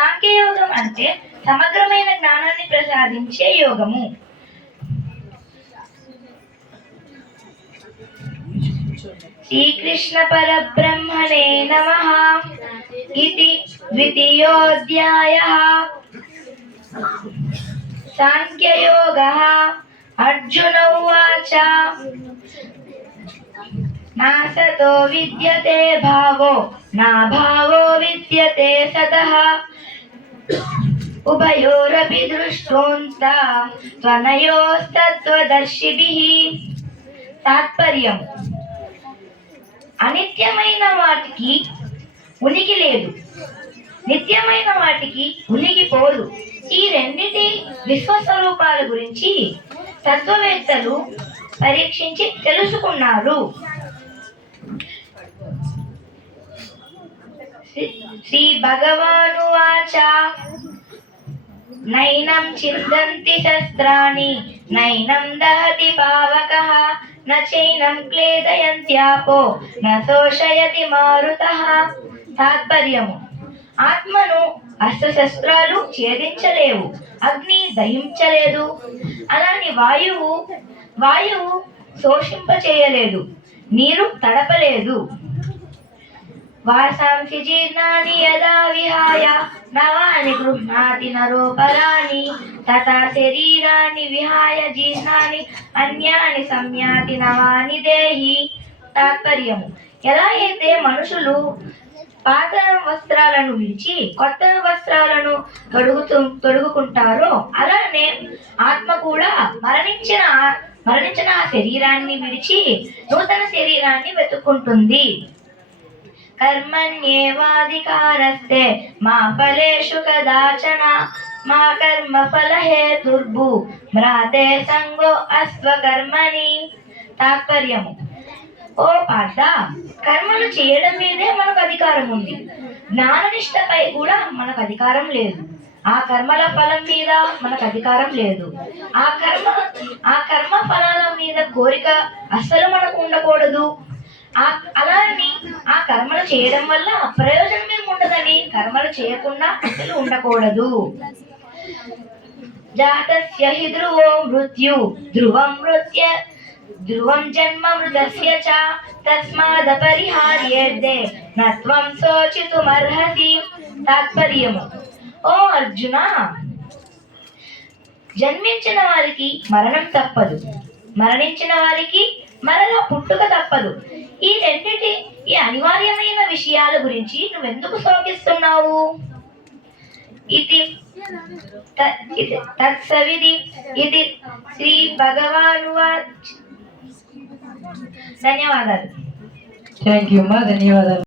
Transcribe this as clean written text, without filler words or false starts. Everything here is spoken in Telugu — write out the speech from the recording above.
సాంఖ్యయోగం అంటే సమగ్రమైన జ్ఞానాన్ని ప్రసాదించే యోగము. శ్రీకృష్ణ పరబ్రహ్మణే నమః ఇతి ద్వితీయోऽధ్యాయః. సాంఖ్యయోగః. అర్జున ఉవాచ నా సతో విద్యతే భావో నా భావో విద్యతే సతః ఉభయోరపి దృష్టోంతా త్వనయోస్తత్వదర్శిభిః. తాత్పర్యం: అనిత్యమైన వాటికి ఉనికి లేదు, నిత్యమైన వాటికి ఉనికి పోదు. ఈ రెండిటి విశ్వస్వరూపాల గురించి తత్వవేత్తలు పరీక్షించి తెలుసుకున్నారు. శ్రీ భగవానువాచ నైనం చిందంతి శస్త్రాణి నైనం దహతి పావకః న చైనం క్లేదయంత్యాపో న శోషయతి మారుతః. తాత్పర్యము: ఆత్మను అస్త్రశస్త్రాలు ఛేదించలేవు, అగ్ని దహించలేదు, అలాని వాయువు శోషింపచేయలేదు, నీరు తడపలేదు. వాసాంసి జీర్ణాని యదా విహాయ నవాని గృహ్ణాతి నరోపరాణి తథా శరీరాన్ని విహాయ జీర్ణాని అన్యాని సంయాతి నవాని దేహి. తాత్పర్యము: ఎలా అయితే మనుషులు పాత వస్త్రాలను విడిచి కొత్త వస్త్రాలను తొడుగుకుంటారో అలానే ఆత్మ కూడా మరణించిన ఆ శరీరాన్ని విడిచి నూతన శరీరాన్ని వెతుక్కుంటుంది. కర్మణ్యేవాధికారస్తే మా ఫలేషు కదాచన మా కర్మ ఫల హేతుర్భూ మ్రాతే సంగో అస్వకర్మణి. తాత్పర్యము: ఓ పార్థ, కర్మలు చేయడం మీదే మనకు అధికారం ఉంది, జ్ఞాననిష్టపై కూడా మనకు అధికారం లేదు. ఆ కర్మల ఫలం మీద మనకు అధికారం లేదు. ఆ కర్మ ఫలాల మీద కోరిక అస్సలు మనకు ఉండకూడదు. అలాని ఆ కర్మలు చేయడం వల్ల ప్రయోజనం ఏమి ఉండదని కర్మలు చేయకుండా అసలు ఉండకూడదు. జాతస్య హి ధ్రువో మృత్యు ధ్రువం జన్మ మృతస్య చ తస్మాదపరిహార్యేర్దే నత్వం శోచితుమర్హసి. తాత్పర్యము: ఓ అర్జున, జన్మించిన వారికి మరణం తప్పదు, మరణించిన వారికి మరలా పుట్టుక తప్పదు. ఈ అనివార్యమైన విషయాల గురించి నువ్వెందుకు శోకిస్తున్నావు? ఇది తత్సవిది ఇది శ్రీ భగవానువాచ. ధన్యవాదాలు. థ్యాంక్ యూ అమ్మా, ధన్యవాదాలు.